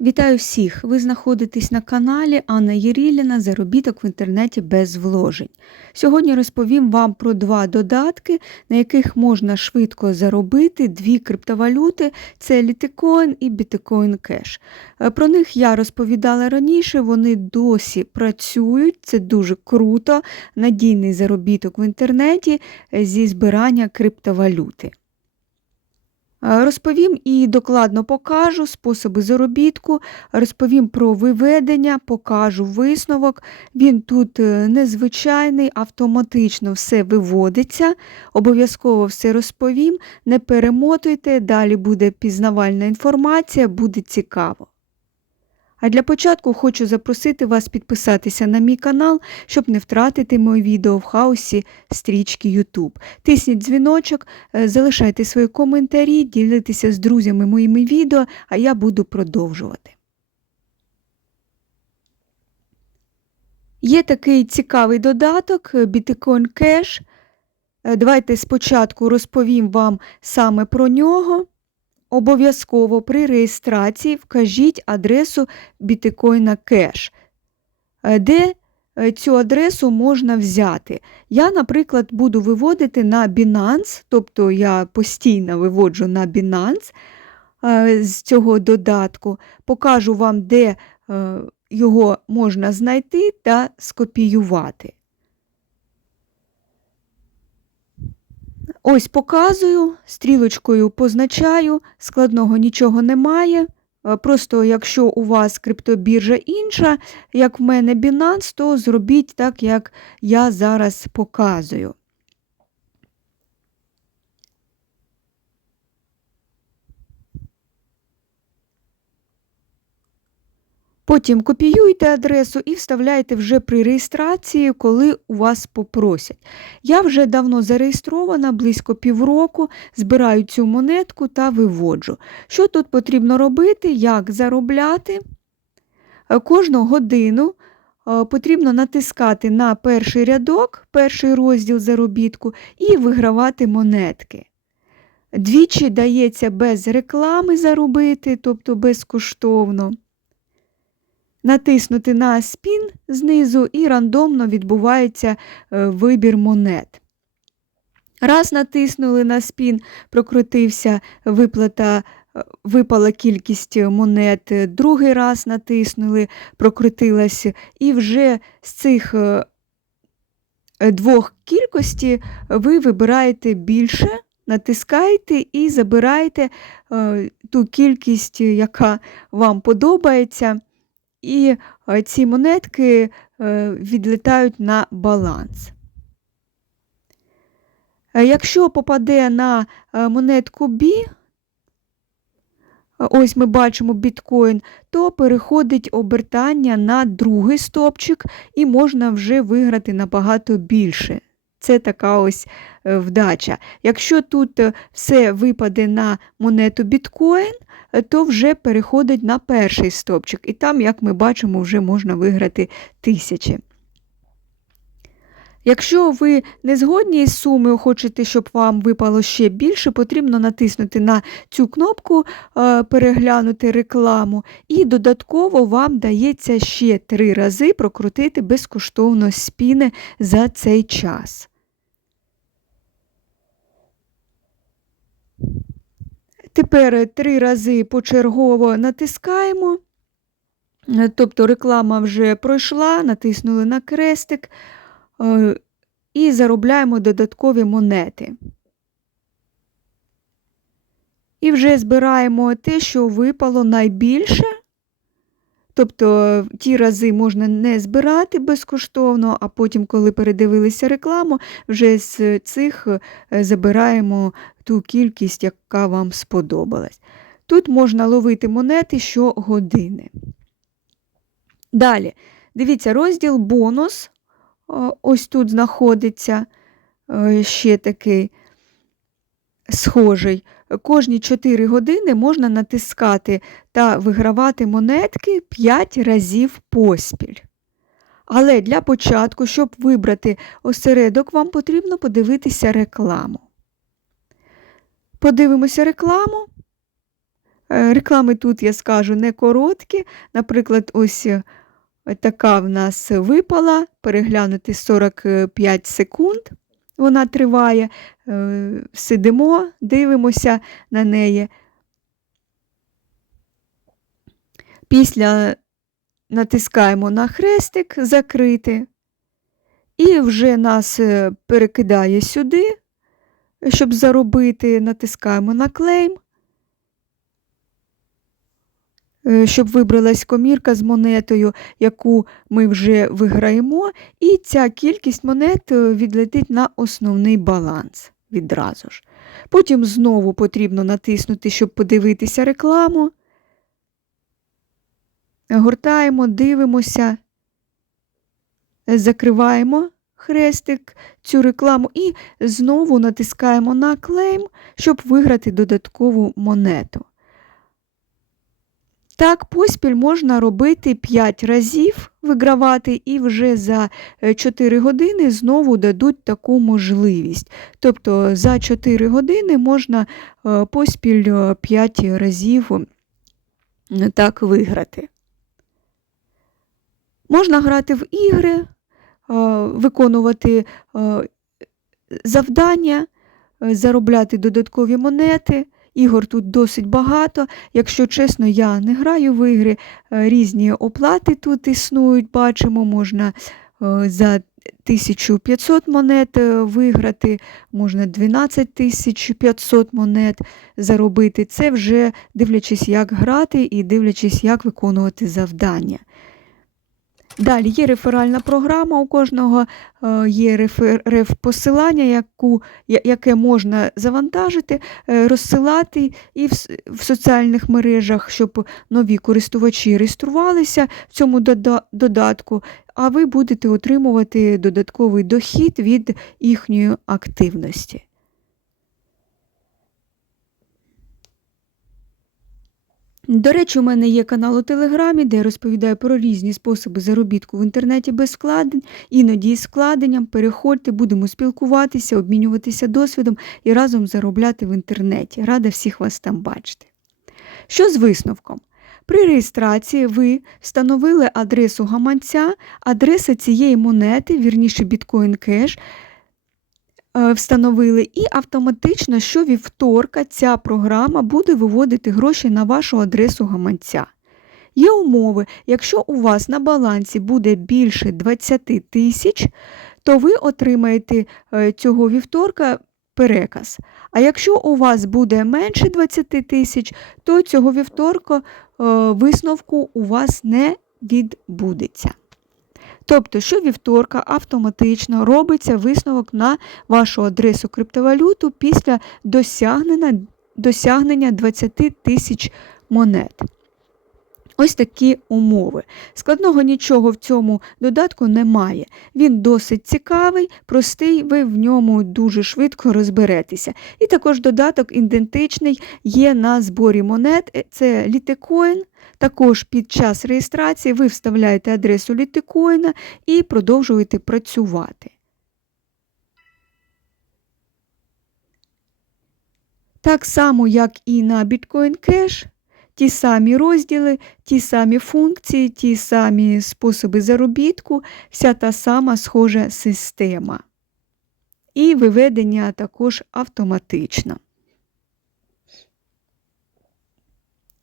Вітаю всіх! Ви знаходитесь на каналі Анна Єріліна Заробіток в інтернеті без вложень. Сьогодні розповім вам про два додатки, на яких можна швидко заробити дві криптовалюти це Litecoin і Bitcoin Cash. Е, Про них я розповідала раніше, вони досі працюють, це дуже круто, надійний заробіток в інтернеті е, зі збирання криптовалюти. Е, Розповім і докладно покажу способи заробітку, розповім про виведення, покажу висновок. Він тут е, незвичайний, автоматично все виводиться. Обов'язково все розповім. Не перемотуйте, далі буде пізнавальна інформація, буде цікаво. А для початку хочу запросити вас підписатися на мій канал, щоб не втратити мої відео в хаосі стрічки YouTube. Тисніть дзвіночок, е, залишайте свої коментарі, ділитеся з друзями моїми відео, а я буду продовжувати. Є такий цікавий додаток е, Bitcoin Cash. Е, Давайте спочатку розповім вам саме про нього. Обов'язково при реєстрації вкажіть адресу Bitcoin Cash, е, де е, цю адресу можна взяти. Я, наприклад, буду виводити на Binance, тобто я постійно виводжу на Binance е, з цього додатку, покажу вам, де його можна знайти та скопіювати. Ось показую, стрілочкою позначаю, складного нічого немає. Е, Просто якщо у вас криптобіржа інша, як в мене Binance, то зробіть так, як я зараз показую. Потім копіюйте адресу і вставляйте вже при реєстрації, коли у вас попросять. Я вже давно зареєстрована, близько півроку, збираю цю монетку та виводжу. Що тут потрібно робити, як заробляти? Е, Кожну годину е, потрібно натискати на перший рядок, перший розділ заробітку і вигравати монетки. Двічі дається без реклами заробити, тобто безкоштовно натиснути на спін знизу і рандомно відбувається е, вибір монет. Раз натиснули на спін, прокрутився виплата, е, випала кількість монет, другий раз натиснули, прокрутилась, і вже з цих е, двох кількості ви вибираєте більше. Натискаєте і забираєте ту кількість, яка вам подобається і е, ці монетки е, відлітають на баланс. Е, якщо попаде на монетку B, ось ми бачимо біткоін, то переходить обертання на другий стопчик і можна вже виграти набагато більше. Це така ось вдача. Якщо тут все випаде на монету біткоін, то вже переходить на перший стопчик. І там, як ми бачимо, вже можна виграти тисячі. Якщо ви не згодні з сумою, хочете, щоб вам випало ще більше, потрібно натиснути на цю кнопку е, Переглянути рекламу, і додатково вам дається ще три рази прокрутити безкоштовно спіни за цей час. Тепер три рази почергово натискаємо, е, тобто реклама вже пройшла, натиснули на крестик е, і заробляємо додаткові монети. І вже збираємо те, що випало найбільше. Тобто ті рази можна не збирати безкоштовно, а потім, коли передивилися рекламу, вже з цих е, забираємо ту кількість, яка вам сподобалась. Тут можна ловити монети щогодини. Далі, дивіться, розділ бонус. Ось тут знаходиться е, ще такий схожий. Кожні 4 години можна натискати та вигравати монетки 5 разів поспіль. Але для початку, щоб вибрати осередок, вам потрібно подивитися рекламу. Подивимося рекламу. Е, Реклами тут я скажу не короткі. Наприклад, ось е, така в нас випала, переглянути 45 секунд. Вона триває, Е, сидимо, дивимося на неї. Після натискаємо на хрестик закрити, і вже нас е, перекидає сюди, щоб заробити, натискаємо на клейм, щоб вибралась комірка з монетою, яку ми вже виграємо, і ця кількість монет е, відлетить на основний баланс відразу ж. Потім знову потрібно натиснути, щоб подивитися рекламу. Гортаємо, дивимося, закриваємо хрестик цю рекламу і знову натискаємо на клейм, щоб виграти додаткову монету. Так, поспіль можна робити 5 разів, вигравати, і вже за 4 години знову дадуть таку можливість. Тобто за 4 години можна е, поспіль 5 разів так виграти. Можна грати в ігри, е, виконувати е, завдання, е, заробляти додаткові монети. Ігор тут досить багато. Якщо чесно, я не граю в ігри, різні оплати тут існують, бачимо, можна за 1500 монет виграти, можна 12 500 монет заробити. Це вже дивлячись, як грати і дивлячись, як виконувати завдання. Далі є реферальна програма, у кожного е, є реф-посилання, яку, яке можна завантажити, е, розсилати і в, в соціальних мережах, щоб нові користувачі реєструвалися в цьому додатку, а ви будете отримувати додатковий дохід від їхньої активності. До речі, у мене є канал у Телеграмі, де я розповідаю про різні способи заробітку в інтернеті без складень, іноді з складенням. Переходьте, будемо спілкуватися, обмінюватися досвідом і разом заробляти в інтернеті. Рада всіх вас там бачити. Що з висновком? При реєстрації ви встановили адресу гаманця, адреса цієї монети, вірніше біткоін кеш. Е, встановили, і автоматично щовівторка ця програма буде виводити гроші на вашу адресу гаманця. Є умови, якщо у вас на балансі буде більше 20 тисяч, то ви отримаєте е, цього вівторка переказ. А якщо у вас буде менше 20 тисяч, то цього вівторка е, висновку у вас не відбудеться. Тобто, що вівторка автоматично робиться висновок на вашу адресу криптовалюту після досягнення досягнення 20 тисяч монет. Ось такі умови. Складного нічого в цьому додатку немає. Він досить цікавий, простий, ви в ньому дуже швидко розберетеся. І також додаток ідентичний є на зборі монет, е, це літикоін. Також під час реєстрації ви вставляєте адресу літикоїна і продовжуєте працювати. Так само, як і на Bitcoin Cash, ті самі розділи, ті самі функції, ті самі способи заробітку, вся та сама схожа система. І виведення також автоматично.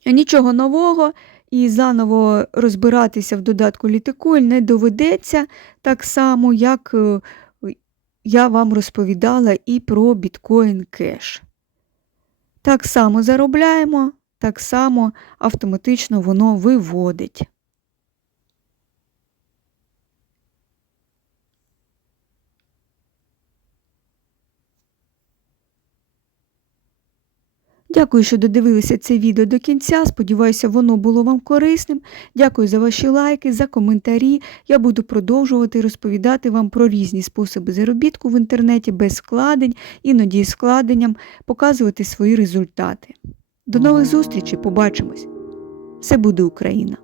Нічого нового і заново розбиратися в додатку Літикойль не доведеться, так само, як е, я вам розповідала і про біткоін кеш. Так само заробляємо, так само автоматично воно виводить. Дякую, що додивилися це відео до кінця. Сподіваюся, воно було вам корисним. Дякую за ваші лайки, за коментарі. Я буду продовжувати розповідати вам про різні способи заробітку в інтернеті без складень, іноді з складенням, показувати свої результати. До нових зустрічей, побачимось! Все буде Україна!